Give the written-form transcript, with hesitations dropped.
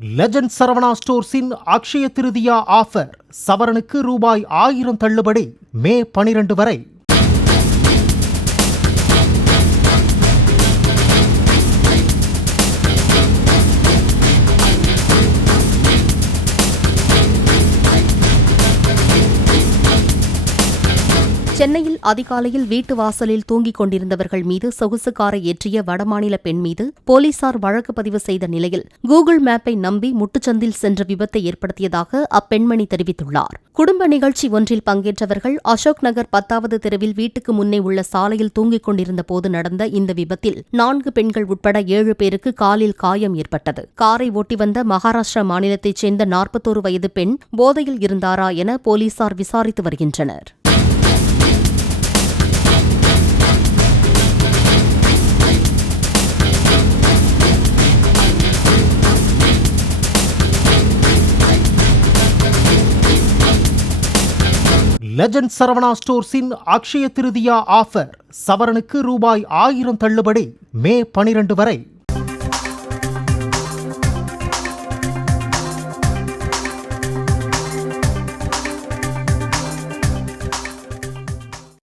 Legend Saravana ஸ்டோர்ஸின் Akshaya Tritiya offer. சவரனுக்கு ரூபாய் 1000 தள்ளுபடி. மே 12 வரை. சென்னையில் அதிகாலையில் வீட்டு வாசலில் தூங்கிக் கொண்டிருந்தவர்கள் மீது சொகுசு காரை ஏற்றிய வடமாநில பெண் மீது போலீசார் வழக்கு பதிவு செய்த நிலையில் கூகுள் மேப்பை நம்பி முட்டுச்சந்தில் சென்ற விபத்தை ஏற்படுத்தியதாக அப்பெண்மணி தெரிவித்துள்ளார். குடும்ப நிகழ்ச்சி ஒன்றில் பங்கேற்றவர்கள் அசோக் நகர் 10வது தெருவில் வீட்டுக்கு முன்னே உள்ள சாலையில் தூங்கிக் கொண்டிருந்த போது நடந்த இந்த விபத்தில் 4 பெண்கள் உட்பட 7 பேருக்கு காலில் காயம் ஏற்பட்டது. காரை ஓட்டி வந்த மகாராஷ்டிரா மாநிலத்தைச் சேர்ந்த 41 வயது பெண் போதையில் இருந்தாரா என போலீசார் விசாரித்து வருகின்றனர். லெஜண்ட் சரவணா ஸ்டோர்ஸின் அக்ஷய திருதியா ஆஃபர். சவரனுக்கு ரூபாய் 1000 தள்ளுபடி. மே 12 வரை.